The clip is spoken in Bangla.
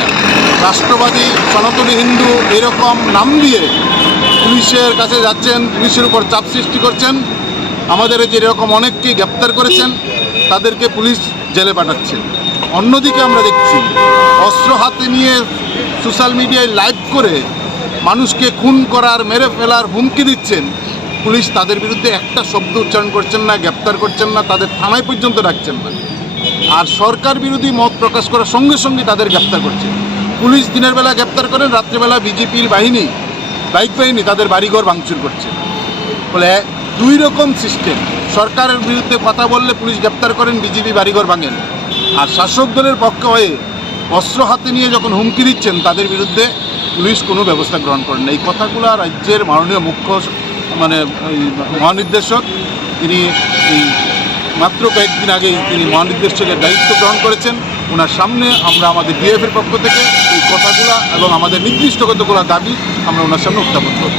না, রাষ্ট্রবাদী সনাতনী হিন্দু এরকম নাম দিয়ে পুলিশের কাছে যাচ্ছেন, পুলিশের উপর চাপ সৃষ্টি করছেন, আমাদের যে এরকম অনেককেই গ্রেপ্তার করেছেন, তাদেরকে পুলিশ জেলে পাঠাচ্ছেন। অন্যদিকে আমরা দেখছি, অস্ত্র হাতে নিয়ে সোশ্যাল মিডিয়ায় লাইভ করে মানুষকে খুন করার, মেরে ফেলার হুমকি দিচ্ছেন, পুলিশ তাদের বিরুদ্ধে একটা শব্দ উচ্চারণ করছেন না, গ্রেপ্তার করছেন না, তাদের থানায় পর্যন্ত রাখছেন না। আর সরকার বিরোধী মত প্রকাশ করার সঙ্গে সঙ্গে তাদের গ্রেপ্তার করছে। পুলিশ দিনের বেলা গ্রেপ্তার করেন, রাত্রেবেলা বিজেপির বাহিনী, বাইক বাহিনী তাদের বাড়িঘর ভাঙচুর করছে। বলে দুই রকম সিস্টেম সরকারের বিরুদ্ধে কথা বললে পুলিশ গ্রেপ্তার করেন, বিজেপি বাড়িঘর ভাঙেন। আর শাসক দলের পক্ষে হয়ে অস্ত্র হাতে নিয়ে যখন হুমকি দিচ্ছেন, তাদের বিরুদ্ধে পুলিশ কোনো ব্যবস্থা গ্রহণ করেন না। এই কথাগুলো রাজ্যের মাননীয় মুখ্য মানে মহানির্দেশক, তিনি মাত্র কয়েকদিন আগেই তিনি মহানির্দেশকের দায়িত্ব গ্রহণ করেছেন। ওনার সামনে আমরা আমাদের ডিএফের পক্ষ থেকে এই কথাগুলা এবং আমাদের নির্দিষ্ট কতগুলো দাবি আমরা ওনার সামনে উত্থাপন করব।